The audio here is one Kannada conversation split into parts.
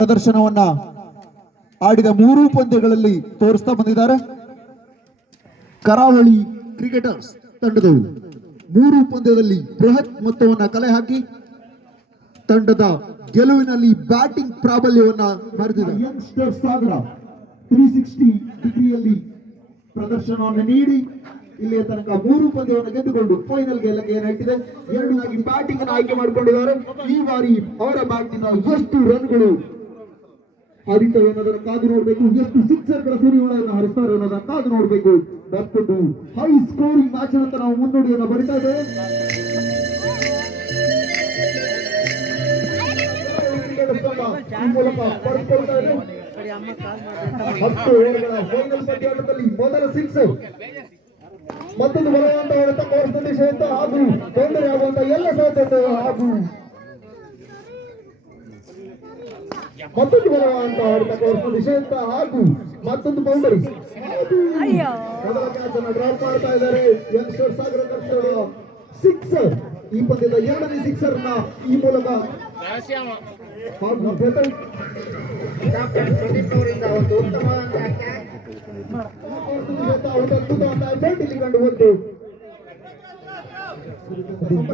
ಪ್ರದರ್ಶನವನ್ನ ಆಡಿದ ಮೂರು ಪಂದ್ಯಗಳಲ್ಲಿ ತೋರಿಸ್ತಾ ಬಂದಿದ್ದಾರೆ. ಕರಾವಳಿ ಕ್ರಿಕೆಟರ್ಸ್ ತಂಡದವರು ಮೂರು ಪಂದ್ಯದಲ್ಲಿ ಬೃಹತ್ ಮೊತ್ತವನ್ನ ಕಲೆ ಹಾಕಿ ತಂಡದ ಗೆಲುವಿನಲ್ಲಿ ಬ್ಯಾಟಿಂಗ್ ಪ್ರಾಬಲ್ಯವನ್ನ ಮೆರೆದಿದೆ. ಯಂಗ್ಸ್ಟರ್ಸ್ ಸಾಗರ 360 ಡಿಗ್ರಿಯಲ್ಲಿ ಪ್ರದರ್ಶನವನ್ನು ನೀಡಿ ಇಲ್ಲಿಯ ತನಕ ಮೂರು ಪಂದ್ಯವನ್ನು ಗೆದ್ದುಕೊಂಡು ಫೈನಲ್ ಗೆಲ್ಲಕ್ಕೆ ಏನಾಯ್ತಿದೆ, ಎರಡನಾಗಿ ಬ್ಯಾಟಿಂಗ್ ಅನ್ನು ಆಯ್ಕೆ ಮಾಡಿಕೊಂಡಿದ್ದಾರೆ. ಈ ಬಾರಿ ಅವರ ಬ್ಯಾಟಿನ ಎಷ್ಟು ರನ್ಗಳು ಹರಿತವೆ ಅನ್ನೋದನ್ನು ಕಾದು ನೋಡಬೇಕು, ಎಷ್ಟು ಸಿಕ್ಸರ್ಗಳ ಸುರಿಮಳೆಯನ್ನು ಹರಿಸ್ತಾರೆ ಅನ್ನೋದನ್ನು ಕಾದು ನೋಡಬೇಕು. ಮತ್ತೊಂದು ಹೈ ಸ್ಕೋರಿಂಗ್ ಮ್ಯಾಚ್ ಅಂತ ನಾವು ಮುನ್ನುಡಿಯನ್ನು ಬರಿತಾ ಇದ್ದೇವೆ. ಈ ಮೂಲಕ ಪಡೆದುಕೊಳ್ತಾ ಇದೆ 10 ಓವರ್ಗಳ ಫೈನಲ್ ಪಂದ್ಯಾಟದಲ್ಲಿ ಮೊದಲ ಸಿಕ್ಸರ್. ಮತ್ತೊಂದು ಬರುವಂತ ಹೊಡೆತ ಕೋರ್ಸ್ ದಿಶೆಯಿಂದ ಹಾಗೂ ತೊಂದರೆ ಆಗುವಂತ ಎಲ್ಲ ಸಾಧ್ಯತೆ ಹಾಗೂ ಮತ್ತೊಂದು ಬರುವಂತ ಹೊಡೆತ ಕೋರ್ಸ್ ದಿಶೆಯಿಂದ ಹಾಗೂ ಮತ್ತೊಂದು ಬೌಂಡರಿ. ಮೊದಲ ಕ್ಯಾಚ್ ಅನ್ನು ಡ್ರಾಪ್ ಮಾಡ್ತಾ ಇದ್ದಾರೆ ಯಂಗ್ಸ್ಟರ್ ಸಾಗರ ಕರ್ನಾಟಕ. ಸಿಕ್ಸರ್, ಈ ಪಂದ್ಯದ ಎರಡನೇ ಸಿಕ್ಸರ್ ನ ಈ ಮೂಲಕ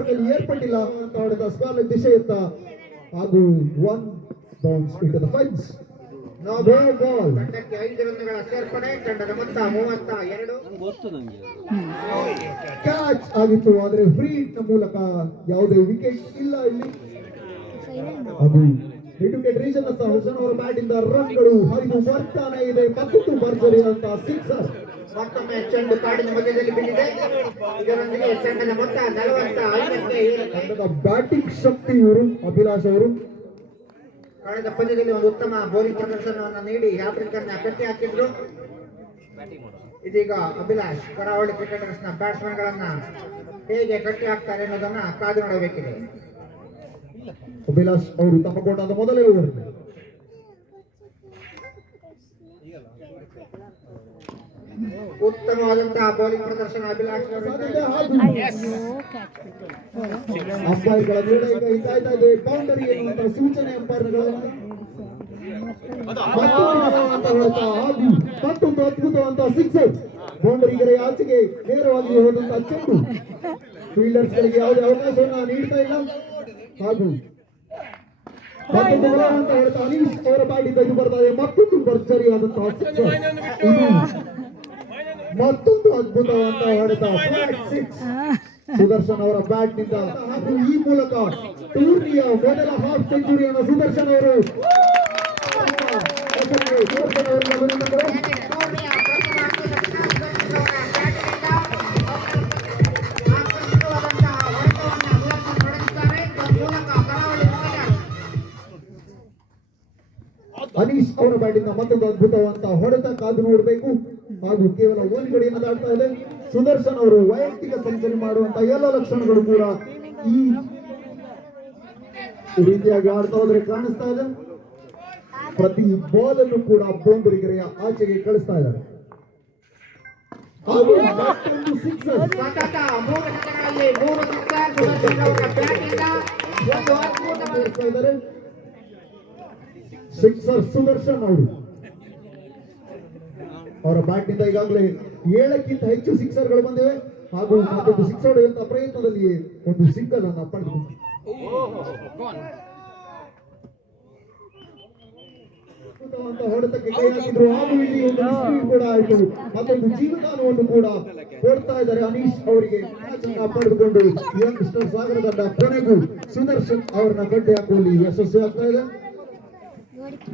ಒಂದು ಏರ್ಪಟ್ಟಿಲ್ಲ ಅಂತ ಹೊಡೆದ ಸ್ಕಾಲರ್ ದಿಶೆಯತ್ತ ಹಾಗೂ ಒನ್ ಬೌನ್ಸ್ ಇಂಟು ದ ಫೈನ್ಸ್. ತಂಡಕ್ಕೆ 5 ರನ್ಗಳ ಸೇರ್ಪಡೆ. ತಂಡದ ಮೊತ್ತ 32. ಕ್ಯಾಚ್ ಆಗಿತ್ತು, ಆದರೆ ಫ್ರೀ ಹಿಟ್ ಮೂಲಕ ಯಾವುದೇ ವಿಕೆಟ್ ಇಲ್ಲ ಇಲ್ಲಿ. ಅದು ವಿಕೆಟ್ ರೀಜನ್ ಹುಸೇನ್ ಅವರ ಬ್ಯಾಟ್ ಇಂದ ರನ್ಗಳು ಹರಿದು ಬರ್ತಾನೆ ಇದೆ. ಮತ್ತೊಂದು ಭರ್ಜರಿ ಅಂತ ಸಿಕ್ಸರ್. ಮತ್ತೊಮ್ಮೆ ಚೆಂಡು ಕಾಡಿನ ಮಧ್ಯದಲ್ಲಿ ಬಿದ್ದಿದೆ. ಇದರೊಂದಿಗೆ ತಂಡದ ಮೊತ್ತ 45. ತಂಡದ ಬ್ಯಾಟಿಂಗ್ ಶಕ್ತಿ ಇವರು ಅಭಿಲಾಷ್ ಅವರು ಕಳೆದ ಪಂದ್ಯದಲ್ಲಿ ಒಂದು ಉತ್ತಮ ಬೌಲಿಂಗ್ ಪ್ರದರ್ಶನವನ್ನು ನೀಡಿ ಯಾತ್ರಿಕರನ್ನ ಕಟ್ಟಿ ಹಾಕಿದ್ರು. ಇದೀಗ ಅಭಿಲಾಷ್ ಕರಾವಳಿ ಕ್ರಿಕೆಟರ್ಸ್ ನ ಬ್ಯಾಟ್ಸ್ಮನ್ ಗಳನ್ನ ಹೇಗೆ ಕಟ್ಟಿ ಹಾಕ್ತಾರೆ ಅನ್ನೋದನ್ನ ಕಾದು ನೋಡಬೇಕಿದೆ. ಅಭಿಲಾಷ್ ಅವರು ತಮ್ಮ ಕೋಟಾದ ಮೊದಲೇ ಓವರ್ ಉತ್ತಮವಾದಂತಹ ಬೌಲಿಂಗ್ ಪ್ರದರ್ಶನ ಅಭಿಲಾಷ್ ಅಂಪೈರ್ಗಳ ನಿರ್ಣಯ ಕಾಯ್ತಾ ಇದೆ. ಬೌಂಡರಿ ಎನ್ನುವಂತಹ ಸೂಚನೆ ಅಂಪೈರ್ಗಳು. ಮತ್ತೊಂದು ಅದ್ಭುತವಂತಹ ಸಿಕ್ಸರ್. ಬೌಂಡರಿಗರ ಆಚೆಗೆ ನೇರವಾಗಿ ಹೋದಂತಹ ಚೆಂಡು ಫೀಲ್ಡರ್ಸ್ ಗಳಿಗೆ ಯಾವುದೇ ಅವಕಾಶವನ್ನ ನೀಡ್ತಾ ಇಲ್ಲ. ಹಾಗೂ ಮತ್ತೊಂದು ಅಂತ ಹೇಳ್ತಾ ಅನೀಶ್ ಅವರ ಬ್ಯಾಟಿಂದ ಇದು ಬರ್ತಾ ಇದೆ. ಮತ್ತೊಂದು ಭರ್ಜರಿಯಾದಂತಹ ಸಿಕ್ಸರ್. ಮತ್ತೊಂದು ಅದ್ಭುತವಂತ ಹೊಡೆತ ಸುದರ್ಶನ್ ಅವರ ಬ್ಯಾಟ್ ನಿಂದ. ಹಾಗೂ ಈ ಮೂಲಕ ಟೂರ್ನಿಯ ಮೊದಲ ಹಾಫ್ ಸೆಂಚುರಿಯನ್ನು ಸುದರ್ಶನ್ ಅವರು ಅನೀಶ್ ಅವರ ಬ್ಯಾಟಿಂದ ಮತ್ತೊಂದು ಅದ್ಭುತವಂತ ಹೊಡೆತ ಕಾದು ನೋಡಬೇಕು. ಹಾಗೂ ಕೇವಲ ಒಂದು ಗಡಿಯನ್ನು ದಾಟ್ತಾ ಇದೆ. ಸುದರ್ಶನ್ ಅವರು ವೈಯಕ್ತಿಕ ಸೆಂಚುರಿ ಮಾಡುವಂತ ಎಲ್ಲ ಲಕ್ಷಣಗಳು ಕೂಡ ಈ ರೀತಿಯಾಗಿ ಆಡ್ತಾ ಹೋದ್ರೆ ಕಾಣಿಸ್ತಾ ಇದೆ. ಪ್ರತಿ ಬಾಲ್ ಅನ್ನು ಕೂಡ ಬೌಂಡರಿಗೆರೆಯ ಆಚೆಗೆ ಕಳಿಸ್ತಾ ಇದ್ದಾರೆ. ಸಿಕ್ಸರ್ ಸುದರ್ಶನ್ ಅವರು ಅವರ ಬ್ಯಾಟ್ ನಿಂದ ಈಗಾಗಲೇ 7ಕ್ಕಿಂತ ಹೆಚ್ಚು ಸಿಕ್ಸರ್ಗಳು ಬಂದಿವೆ. ಹಾಗೂ ಮತ್ತೊಂದು ಸಿಕ್ಸ್ ಹೊಡೆಯುವಂತಹ ಪ್ರಯತ್ನದಲ್ಲಿ ಒಂದು ಸಿಂಗಲ್ ಅನ್ನು ಪಡೆದುಕೊಂಡು ಹೊಡೆತಕ್ಕೆ ಕೈ ಹಾಕಿದ್ರು. ಹಾಗೂ ಇಲ್ಲಿ ಒಂದು ಸ್ಪೀಡ್ ಕೂಡ ಆಯಿತು. ಮತ್ತೊಂದು ಜೀವದಾನವನ್ನು ಕೂಡ ಕೊಡ್ತಾ ಇದ್ದಾರೆ ಅನೀಶ್ ಅವರಿಗೆ. ಪಡೆದುಕೊಂಡು ಯಂಗ್ಸ್ಟರ್ ಸಾಗರ ತಂಡ ಕೊನೆಗೂ ಸುದರ್ಶನ್ ಅವರನ್ನ ಕಟ್ಟಿ ಹಾಕುವಲ್ಲಿ ಯಶಸ್ವಿ ಆಗ್ತಾ ಇದೆ.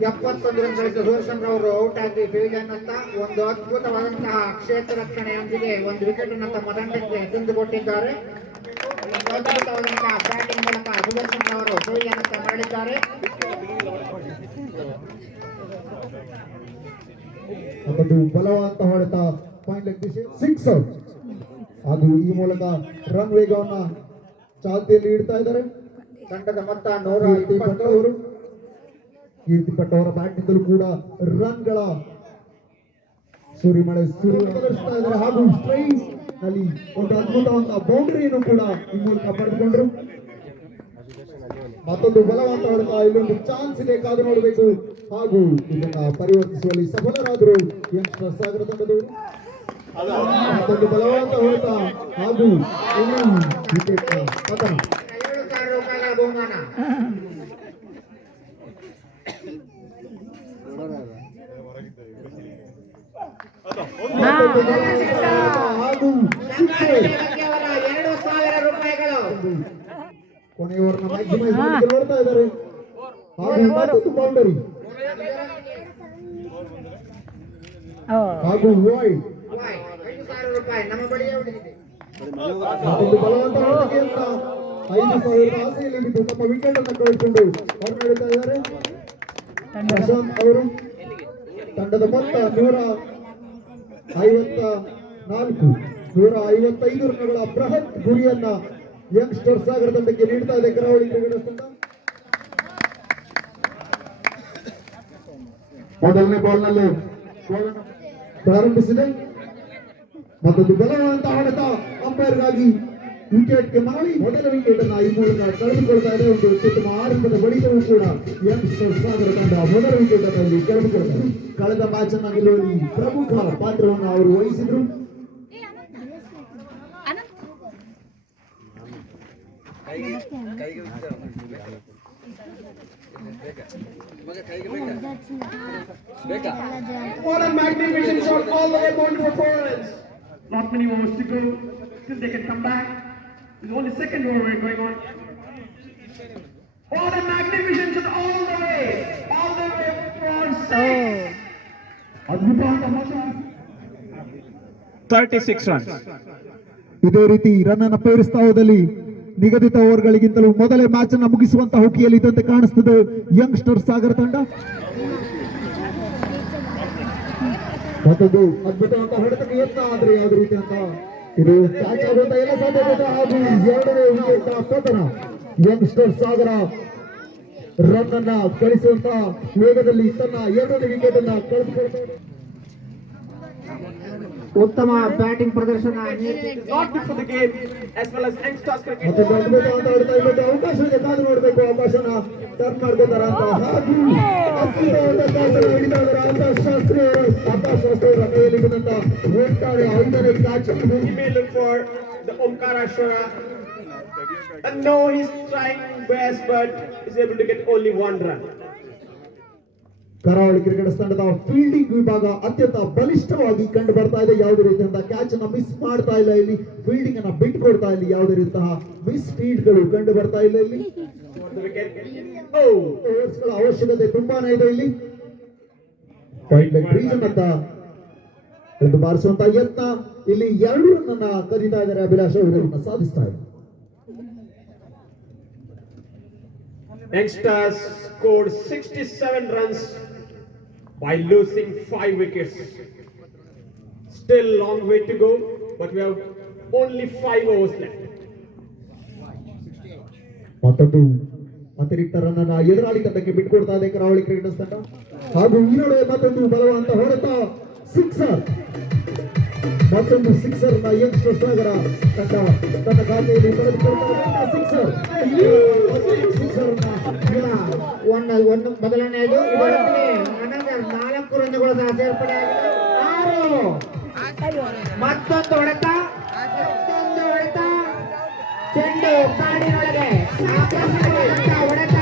71 ರನ್ ಗಳಿಸಿದ ಸುದರ್ಶನ್ ಅವರು ಔಟ್ ಆಗಿ ಫೀಲ್ಡ್ ಅನ್ನತ್ತ ಒಂದು ಅದ್ಭುತವಾದಂತಹ ಕ್ಷೇತ್ರ ರಕ್ಷಣೆಯೊಂದಿಗೆ ಒಂದು ವಿಕೆಟ್ ಅನ್ನು ತಮ್ಮ ತಂಡಕ್ಕೆ ತಂದುಕೊಟ್ಟಿದ್ದಾರೆ. ಅದ್ಭುತವಾದಂತಹ ಬ್ಯಾಟಿಂಗ್ ಮೂಲಕ ಸುದರ್ಶನ್ ಅವರು ಫೀಲ್ಡ್ ಅನ್ನತ್ತ ಮಾಡಿದ್ದಾರೆ. ಒಂದು ಬಲವಂತ ಹೊಡೆತ ಪಾಯಿಂಟ್ ದಿಶೆ ಸಿಕ್ಸರ್. ಹಾಗೂ ಈ ಮೂಲಕ ರನ್ ವೇಗವನ್ನ ಚಾಲ್ತಿಯಲ್ಲಿ ಇಡ್ತಾ ಇದ್ದಾರೆ. ತಂಡದ ಮೊತ್ತ 120. ಕೀರ್ತಿ ಪಟ್ಟ ಅವರ ಬ್ಯಾಟ್ ನಿಂದಲೂ ಕೂಡ ರನ್ಗಳ ಸುರಿಮಳೆ ಸುರಿಸ್ತಾ ಇದ್ದಾರೆ. ಹಾಗೂ ಸ್ಟ್ರೈಟ್ ನಲ್ಲಿ ಒಂದು ಅದ್ಭುತವಂತ ಬೌಂಡರಿಯನ್ನು ಕೂಡ ಈ ಮೂಲಕ ಪಡೆದುಕೊಂಡ್ರು. ಮತ್ತೊಂದು ಬಲವಂತ ಹೊಡೆತ, ಇಲ್ಲೊಂದು ಚಾನ್ಸ್ ಇದೆ, ಕಾದು ನೋಡಬೇಕು. ಹಾಗೂ ಇದನ್ನ ಪರಿವರ್ತಿಸುವಲ್ಲಿ ಸಫಲರಾದರು ಯಂಗ್ಸ್ಟರ್ ಸಾಗರ ತಂಡದವರು. ಮತ್ತೊಂದು ಬಲವಂತ ಹೊಡೆತ ಹಾಗೂ ವಿಕೆಟ್ ಪತನ. 7,000 ರೂಪಾಯಿಗಳ ಬಹುಮಾನ. ಹಾಗೂ ಕೇವಲ 2,000 ರೂಪಾಯಿಗಳು. ಕೊನೆಯವರನ್ನ ಮ್ಯಾಕ್ಸಿಮೈಸ್ ಮಾಡಲಿಕ್ಕೆ ನೋಡ್ತಾ ಇದ್ದಾರೆ. ಹಾಗೂ ಮತ್ತೊಂದು ಬೌಂಡರಿ ಹಾಗೂ ವೈಡ್. 5,000 ರೂಪಾಯಿ ನಮ್ಮ ಬಳಿಯೇ ಉಳಿದಿದೆ. ಮತ್ತೊಂದು ಬಲವಂತ ಹೊಡೆತಕ್ಕೆ ಅಂತ 5,000 ಆಸೆಯಲ್ಲಿ ಬಿದ್ದು ತಮ್ಮ ವಿಕೆಟ್ ಅನ್ನು ಕಳೆದುಕೊಂಡು ಹೊರನಡೀತಾ ಇದ್ದಾರೆ ಪ್ರಶಾಂತ್ ಅವರು. ತಂಡದ ಮೊತ್ತ 155 ರನ್ಗಳ ಬೃಹತ್ ಗುರಿಯನ್ನ ಯಂಗ್ಸ್ಟರ್ ಸಾಗರ ತಂಡಕ್ಕೆ ನೀಡ್ತಾ ಇದೆ ಕರಾವಳಿ ಕ್ರಿಕೆಟರ್ಸ್ ತಂಡ. ಮೊದಲನೇ ಬಾಲ್ ನಲ್ಲಿ ಪ್ರಾರಂಭಿಸಿದೆ. ಮತ್ತೊಂದು ಬಲವಂತ ಹೊಡೆತ ಅಂಪೈರ್ಗಾಗಿ ವಿಕೆಟ್ಗೆ ಮರಳಿ ಮೊದಲ ವಿಕೆಟ್ ಅನ್ನ ಈ ಮೂಲಕ ಕಳೆದುಕೊಳ್ತಾ ಇದೆ. ಒಂದು ಅತ್ಯುತ್ತಮ ಆರಂಭದ ಬಳಿಕವೂ ಕೂಡ ಯಂಗ್ಸ್ಟರ್ ಸಾಗರ ತಂಡ ಮೊದಲ ವಿಕೆಟ್ ಅನ್ನು ಇಲ್ಲಿ ಕಳೆದುಕೊಳ್ತಾರೆ. ಕಳೆದ ಮ್ಯಾಚ್ ಅನ್ನ ಗೆಲ್ಲುವಲ್ಲಿ ಪ್ರಮುಖ ಪಾತ್ರವನ್ನು ಅವರು ವಹಿಸಿದ್ರು. What a magnificent shot all the way down to performance. Not many overs to go. Still they can come back. There's only second over going on. What a magnificent shot all the way for 36 runs. ಇದೇ ರೀತಿ ರನ್ ಅನ್ನು ಪೇರಿಸ್ತಾ ಹೋದಲ್ಲಿ ನಿಗದಿತ ಓವರ್ಗಳಿಗಿಂತಲೂ ಮೊದಲೇ ಮ್ಯಾಚ್ ಅನ್ನು ಮುಗಿಸುವಂತ ಹುಕಿಯಲ್ಲಿ ಇದ್ದಂತೆ ಕಾಣಿಸ್ತದೆ ಯಂಗ್ಸ್ಟರ್ ಸಾಗರ ತಂಡ. ಮತ್ತೊಂದು ಅದ್ಭುತವಾದ ಹೊಡೆತಕ್ಕೆ ಯತ್ನ, ಆದ್ರೆ ಯಾವುದೇ ರೀತಿ ಅಂತ ಇದು ಕ್ಯಾಚ್ ಆಗುವಂತ ಎಲ್ಲ ಸಾಧ್ಯತೆ. ಹಾಗೂ ಎರಡನೇ ವಿಕೆಟ್ ಪತನ. ಯಂಗ್ಸ್ಟರ್ ಸಾಗರ ರನ್ ಅನ್ನ ಗಳಿಸುವಂತ ವೇಗದಲ್ಲಿ ತನ್ನ ಎರಡನೇ ವಿಕೆಟ್ ಅನ್ನ ಕಳೆದುಕೊಳ್ತಾರೆ. ಉತ್ತಮ ಬ್ಯಾಟಿಂಗ್ ಪ್ರದರ್ಶನ not good for the game as well as youngsters cricket. ಮತ್ತೊಂದು ಅದ್ಭುತವಾದ ಹೊಡೆತ. ಇವತ್ತು ಅವಕಾಶ ಇದೆ, ಕಾದು ನೋಡಬೇಕು ಅವಕಾಶನ ಟರ್ನ್ ಮಾಡ್ಕೋತಾರ ಅಂತ. ಹಾಗೂ ಅದ್ಭುತವಾದ ಕ್ಯಾಚ್ ಅನ್ನು ಹಿಡಿತಾ ಇದ್ದಾರೆ ಆಕಾಶ್ ಶಾಸ್ತ್ರಿ ಅವರ ಕೈಯಲ್ಲಿ ಬಿದ್ದಂತ ಒಟ್ಟಾರೆ 5ನೇ catch. He may look for the Omkarashwara. And no, he's trying best but is able to get only one run. ಕರಾವಳಿ ಕ್ರಿಕೆಟ್ ತಂಡದ ಫೀಲ್ಡಿಂಗ್ ವಿಭಾಗ ಅತ್ಯಂತ ಬಲಿಷ್ಠವಾಗಿ ಕಂಡು ಬರ್ತಾ ಇದೆ. ಯಾವುದೇ ರೀತಿಯಂತಹ ಕ್ಯಾಚ್ ಅನ್ನ ಮಿಸ್ ಮಾಡ್ತಾ ಇಲ್ಲ ಇಲ್ಲಿ, ಫೀಲ್ಡಿಂಗ್ ಅನ್ನ ಬಿಟ್ಕೊಡ್ತಾ ಇಲ್ಲಿ ಯಾವುದೇ ರೀತಿಯ ಮಿಸ್ ಫೀಲ್ಡ್ ಗಳು ಕಂಡು ಬರ್ತಾ ಇಲ್ಲ ಇಲ್ಲಿ. For the wicket. Oh, overs ಗಳ ಅವಶ್ಯಕತೆ ತುಂಬಾನೇ ಇದೆ ಇಲ್ಲಿ. ಪಾಯಿಂಟ್ ರೀಸನ್ ಅಂತ ಒಂದು ಬಾರಿಸುವಂತ ಯತ್ನ, ಇಲ್ಲಿ 2 ರನ್ ಅನ್ನ ಕದೀತಾ ಇದ್ದಾರೆ ಅಭಿಲಾಷ್ ಅವರು, ಸಾಧಿಸ್ತಾ ಇದ್ದಾರೆ. youngsters scored 67 runs by losing 5 wickets. Still long way to go, but we have only 5 overs left. ಮತ್ತೊಂದು ಅತಿರಿಕ್ತ ರನ್ ಅನ್ನ ಎದುರಾಳಿ ತಂಡಕ್ಕೆ ಬಿಟ್ಕೊಡ್ತಾ ಇದೆ ಕರಾವಳಿ ಕ್ರಿಕೆಟರ್ಸ್ ತಂಡ. ಹಾಗೂ ಈ ನಡುವೆ ಮತ್ತೊಂದು ಬಲವಂತ ಹೊಡೆತ, ಸಿಕ್ಸರ್. ಮತ್ತೊಂದು ಸಿಕ್ಸರ್ ನ ಯಂಗ್ಸ್ಟರ್ ಸಾಗರ ತಂಡ ತನ್ನ ಖಾತೆಯಲ್ಲಿ ಪಡೆದುಕೊಳ್ತಾ ಸಿಕ್ಸರ್. ಒಂದು ಮೊದಲನೆಯದು ಇದರೊಂದಿಗೆ ಅನಂತರ 4 ರನ್ಗಳು ಸಹ ಸೇರ್ಪಡೆ ಆಗಿದೆ. 6. ಮತ್ತೊಂದು ಹೊಡೆತ, ಚೆಂಡು ಕಾಡಿನೊಳಗೆ ಆಕರ್ಷಕವಾದಂತಹ ಹೊಡೆತ.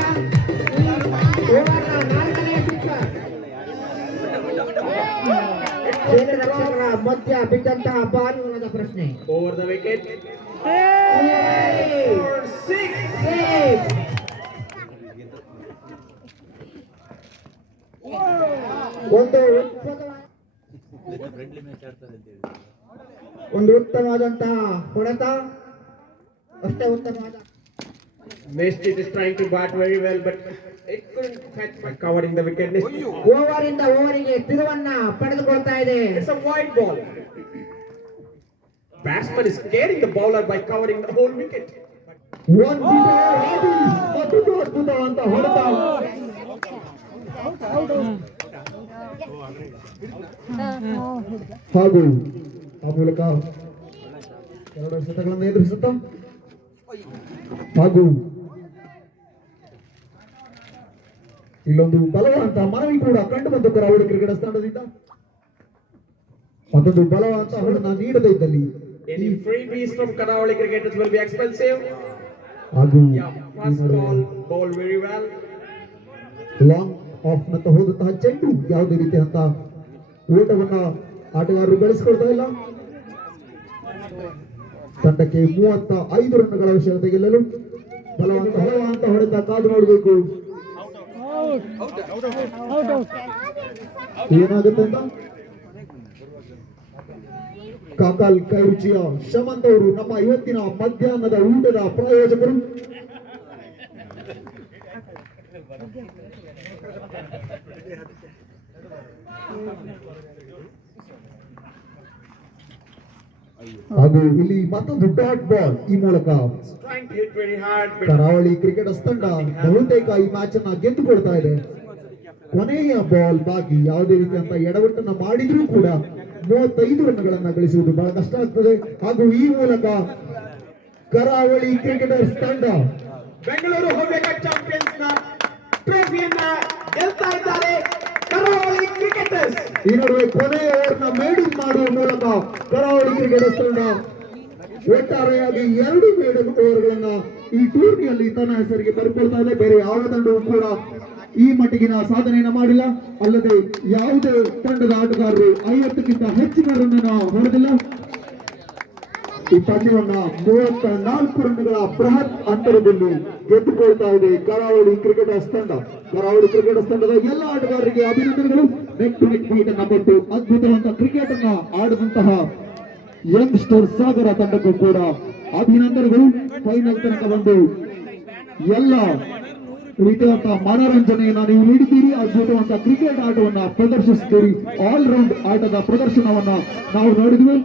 ಓವರ್ನ 4ನೇ ಸಿಕ್ಸರ್. ಕ್ಷೇತ್ರ ರಕ್ಷಕರ ಮಧ್ಯ ಬಿದ್ದಂತಹ ಬಾಲು ಅನ್ನೋದ ಪ್ರಶ್ನೆ. Over the wicket. For 6. ಒಂದು ಉತ್ತಮವಾದಂತಹ ಹೊಡೆತ, ಅಷ್ಟೇ ಉತ್ತಮವಾದ. Mestit is trying to bat very well, but it couldn't catch by covering the wicket. ಓವರಿಂದ ಓವರಿಗೆ ತಿರುವನ್ನ ಪಡೆದುಕೊಳ್ತಾ ಇದೆ. It's a wide ball. Batsman is scaring the bowler by covering the whole wicket. ಮತ್ತೊಂದು ಅದ್ಭುತವಾದಂತ ಹೊಡೆತ. ಹಾಗೂ ಆ ಮೂಲಕ 2 ಶತಕಗಳನ್ನು ಎದುರಿಸುತ್ತ ಹಾಗೂ ಇಲ್ಲೊಂದು ಬಲವಂತ ಮನವಿ ಕೂಡ ಕಂಡು ಬಂತು ಕರಾವಳಿ ಕ್ರಿಕೆಟ್ ತಂಡದಿಂದ. ಮತ್ತೊಂದು ಬಲವಂತ ಹೊಡೆನ ನೀಡದೇ ಇದ್ದಲ್ಲಿ Any freebies from Karawali cricketers will be expensive. ಹಾಗೂ Yeah, first ball very well. Long of ನಂತ ಹೋದಂತಹ ಚೆಂಡು ಯಾವುದೇ ರೀತಿಯಂತ ಓಟವನ್ನ ಆಟಗಾರರು ಬೆಳೆಸಿಕೊಳ್ತಾ ಇಲ್ಲ. ತಂಡಕ್ಕೆ 35 ರನ್ಗಳ ಅವಶ್ಯಕತೆ ಗೆಲ್ಲಲು ಬಲವಂತ ಹೊಡೆತ ಕಾದು ನೋಡಬೇಕು ಏನಾಗುತ್ತೆ ಅಂತ. ಕಾಕಲ್ ಕೈರುಚಿಯ ಶಮಂತ್ ಅವರು ನಮ್ಮ ಇವತ್ತಿನ ಮಧ್ಯಾಹ್ನದ ಊಟದ ಪ್ರಾಯೋಜಕರು. ಹಾಗೂ ಇಲ್ಲಿ ಮತ್ತೊಂದು ಡಾಟ್ ಬಾಲ್ ಈ ಮೂಲಕ Trying to hit very hard, but ಕರಾವಳಿ ಕ್ರಿಕೆಟರ್ಸ್ ತಂಡ ಬಹುತೇಕ ಈ ಮ್ಯಾಚ್ ಅನ್ನ ಗೆದ್ದುಕೊಳ್ತಾ ಇದೆ. ಕೊನೆಯ ಬಾಲ್ ಬಾಕಿ ಯಾವುದೇ ರೀತಿಯಂತ ಎಡವಟ್ಟನ್ನ ಮಾಡಿದ್ರೂ ಕೂಡ 35 ರನ್ಗಳನ್ನ ಗಳಿಸುವುದು ಬಹಳ ಕಷ್ಟ ಆಗ್ತದೆ. ಹಾಗೂ ಈ ಮೂಲಕ ಕರಾವಳಿ ಕ್ರಿಕೆಟರ್ಸ್ ತಂಡ ಬೆಂಗಳೂರು ಹವ್ಯಕ ಚಾಂಪಿಯನ್ಸ್ ನ ಟ್ರೋಫಿಯನ್ನ ಗೆಲ್ತಾ ಇದ್ದಾರೆ ಕರಾವಳಿ ಕ್ರಿಕೆಟರ್ಸ್. ಈ ನಡುವೆ ಕೊನೆಯ ಓವರ್ನ ಮೇಡಿಂಗ್ ಮಾಡುವ ಮೂಲಕ ಕರಾವಳಿ ಕ್ರಿಕೆಟರ್ಸ್ ತಂಡ ಒಟ್ಟಾರೆಯಾಗಿ 2 ಮೇಡಲ್ ಓವರ್ಗಳನ್ನ ಈ ಟೂರ್ನಿಯಲ್ಲಿ ತನ್ನ ಹೆಸರಿಗೆ ಬರ್ಕೊಳ್ತಾ ಇದೆ. ಬೇರೆ ಯಾವ ತಂಡವೂ ಕೂಡ ಈ ಮಟ್ಟಿಗಿನ ಸಾಧನೆಯನ್ನ ಮಾಡಿಲ್ಲ. ಅಲ್ಲದೆ ಯಾವುದೇ ತಂಡದ ಆಟಗಾರರು 50ಕ್ಕಿಂತ ಹೆಚ್ಚಿನ ರನ್ ಹೊಡೆದಿಲ್ಲ. ಈ ಪಂದ್ಯವನ್ನ 34 ರನ್ಗಳ ಬೃಹತ್ ಅಂತರದಲ್ಲಿ ಗೆದ್ದುಕೊಳ್ತಾ ಇದೆ ಕರಾವಳಿ ಕ್ರಿಕೆಟರ್ಸ್ ತಂಡ. ಕರಾವಳಿ ಕ್ರಿಕೆಟರ್ಸ್ ತಂಡದ ಎಲ್ಲ ಆಟಗಾರರಿಗೆ ಅಭಿನಂದನೆಗಳು. ನೆಕ್ ಟು ನೆಕ್ ಫೈಟ್ ಅನ್ನ ಕೊಟ್ಟು ಅದ್ಭುತವಂತ ಕ್ರಿಕೆಟ್ ಅನ್ನ ಆಡಿದಂತಹ ಯಂಗ್ಸ್ಟರ್ ಸಾಗರ ತಂಡಕ್ಕೂ ಕೂಡ ಅಭಿನಂದನೆಗಳು. ಫೈನಲ್ ತನಕ ಬಂದು ಎಲ್ಲ ರೀತಿಯಾದ ಮನೋರಂಜನೆಯನ್ನ ನೀವು ನೀಡಿದ್ದೀರಿ. ಅದ್ಭುತವಂತ ಕ್ರಿಕೆಟ್ ಆಟವನ್ನ ಪ್ರದರ್ಶಿಸಿದ್ದೀರಿ. ಆಲ್ ರೌಂಡ್ ಆಟದ ಪ್ರದರ್ಶನವನ್ನ ನಾವು ನೋಡಿದ್ವಿ.